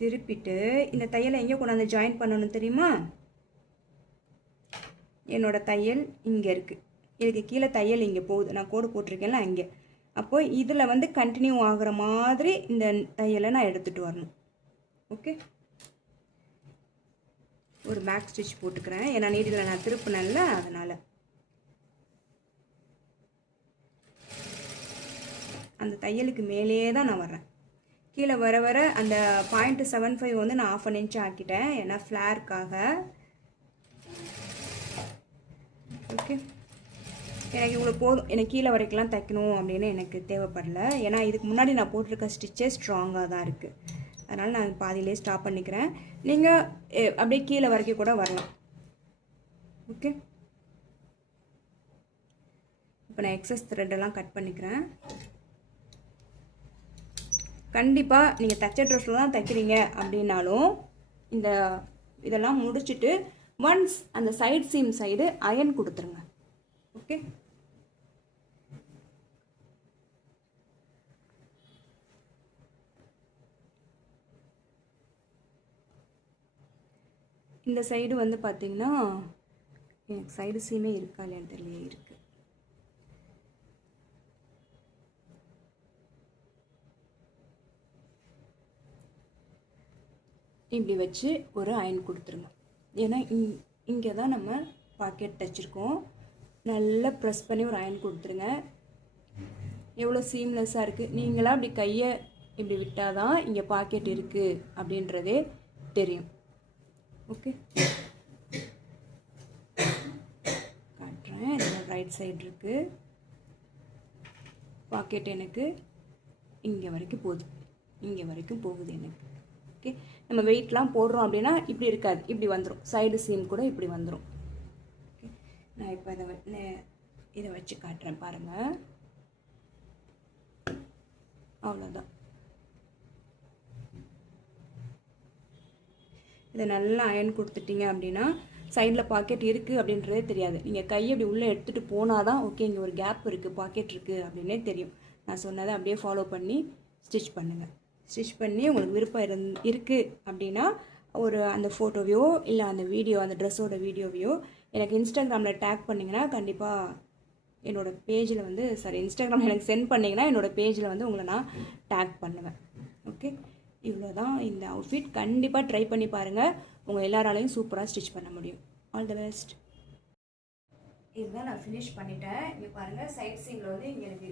திருப்பிட்டு இந்த தையலை எங்கே கொண்டாந்து ஜாயின் பண்ணணும் தெரியுமா? என்னோடய தையல் இங்கே இருக்குது, இதுக்கு கீழே தையல் இங்கே போகுது, நான் கோடு போட்டிருக்கேன்ல அங்கே. அப்போது இதில் வந்து கண்டினியூ ஆகிற மாதிரி இந்த தையலை நான் எடுத்துகிட்டு வரணும். ஓகே, ஒரு பேக் ஸ்டிச் போட்டுக்கிறேன். ஏன்னா நீடில் நான் திருப்பினேன்ல, அதனால். அந்த தையலுக்கு மேலேயே தான் நான் வர்றேன். கீழே வர வர அந்த 0.75 வந்து நான் 1/2 inch ஆக்கிட்டேன், ஏன்னா ஃப்ளேருக்காக. ஓகே, எனக்கு இவ்வளோ போதும். எனக்கு கீழே வரைக்கெல்லாம் தைக்கணும் அப்படின்னு எனக்கு தேவைப்படல. ஏன்னா இதுக்கு முன்னாடி நான் போட்டிருக்க ஸ்டிச்சே ஸ்ட்ராங்காக தான் இருக்குது. அதனால் நான் பாதியிலே ஸ்டாப் பண்ணிக்கிறேன். நீங்கள் அப்படியே கீழே வரைக்கும் கூட வரலாம். ஓகே, இப்போ நான் எக்ஸஸ் த்ரெட்டெல்லாம் கட் பண்ணிக்கிறேன். கண்டிப்பாக நீங்கள் தச்ச ட்ரெஸ்ஸில் தான் தைக்கிறீங்க அப்படின்னாலும் இந்த இதெல்லாம் முடிச்சுட்டு ஒன்ஸ் அந்த சைட் சீம் சைடு அயன் கொடுத்துருங்க. ஓகே, இந்த சைடு வந்து பார்த்திங்கன்னா எனக்கு சைடு சீமே இருக்கா இல்லையான்னு தெரியல, இருக்குது. இப்படி வச்சு ஒரு அயன் கொடுத்துருங்க. ஏன்னா இங்கே தான் நம்ம பாக்கெட் தைச்சிருக்கோம். நல்லா ப்ரெஸ் பண்ணி ஒரு அயன் கொடுத்துருங்க. எவ்வளோ சீம்லெஸ்ஸாக இருக்குது. நீங்களாம் அப்படி கையை இப்படி விட்டால் தான் இங்கே பாக்கெட் இருக்குது அப்படின்றதே தெரியும். ஓகே, காட்டுறேன். இதில் ரைட் சைடு இருக்குது. பாக்கெட் எனக்கு இங்கே வரைக்கும் போகுது, இங்கே வரைக்கும் போகுது எனக்கு. ஓகே, நம்ம வெயிட்லாம் போடுறோம் அப்படின்னா இப்படி இருக்காது, இப்படி வந்துடும். சைடு சீம் கூட இப்படி வந்துடும். ஓகே, நான் இப்போ இதை வச்சு காட்டுறேன் பாருங்கள். அவ்வளோதான். இதை நல்லா அயன் கொடுத்துட்டிங்க அப்படின்னா சைடில் பாக்கெட் இருக்குது அப்படின்றதே தெரியாது. நீங்கள் கையை அப்படி உள்ளே எடுத்துகிட்டு போனால் தான் ஓகே இங்கே ஒரு கேப் இருக்குது, பாக்கெட் இருக்குது அப்படின்னே தெரியும். நான் சொன்னதை அப்படியே ஃபாலோ பண்ணி ஸ்டிச் பண்ணுங்கள். ஸ்டிச் பண்ணி உங்களுக்கு விருப்பம் இருக்குது அப்படின்னா ஒரு அந்த ஃபோட்டோவையோ இல்லை அந்த வீடியோ, அந்த ட்ரெஸ்ஸோட வீடியோவையோ எனக்கு இன்ஸ்டாகிராமில் டேக் பண்ணிங்கன்னா கண்டிப்பாக என்னோடய பேஜில் வந்து இன்ஸ்டாகிராமில் எனக்கு சென்ட் பண்ணிங்கன்னா என்னோடய பேஜில் வந்து உங்களை நான் டேக் பண்ணுவேன். ஓகே, இவ்வளோ தான் இந்த அவுட்ஃபிட். கண்டிப்பாக ட்ரை பண்ணி பாருங்கள், உங்கள் எல்லாராலையும் சூப்பராக ஸ்டிச் பண்ண முடியும். All the best. இதுதான் நான் ஃபினிஷ் பண்ணிட்டேன். இங்கே பாருங்கள், சைட் சீமில் வந்து இங்கே எனக்கு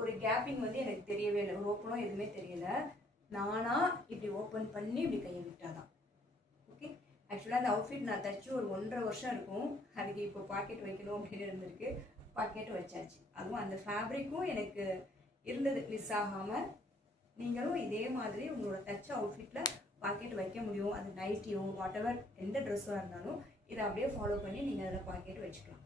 ஒரு கேப்பிங் வந்து எனக்கு தெரியவே இல்லை, ஒரு ஓப்பனும் எதுவுமே தெரியலை. நானாக இப்படி ஓப்பன் பண்ணி இப்படி கையை விட்டாதான். ஓகே, ஆக்சுவலாக அந்த அவுட்ஃபிட் நான் தைச்சி ஒரு 1.5 வருஷம் இருக்கும். அதுக்கு இப்போ பாக்கெட் வைக்கணும் அப்படின்னு இருந்திருக்கு, பாக்கெட் வச்சாச்சு. அதுவும் அந்த ஃபேப்ரிக்கும் எனக்கு இருந்தது மிஸ் ஆகாமல். நீங்களும் இதே மாதிரி உங்களோட தச்ச அவுட்ஃபிட்டில் பாக்கெட் வைக்க முடியும். அது நைட்டியோ வாட் எவர் எந்த ட்ரெஸ்ஸாக இருந்தாலும் இதை அப்படியே ஃபாலோ பண்ணி நீங்கள் அதில் பாக்கெட் வச்சுக்கலாம்.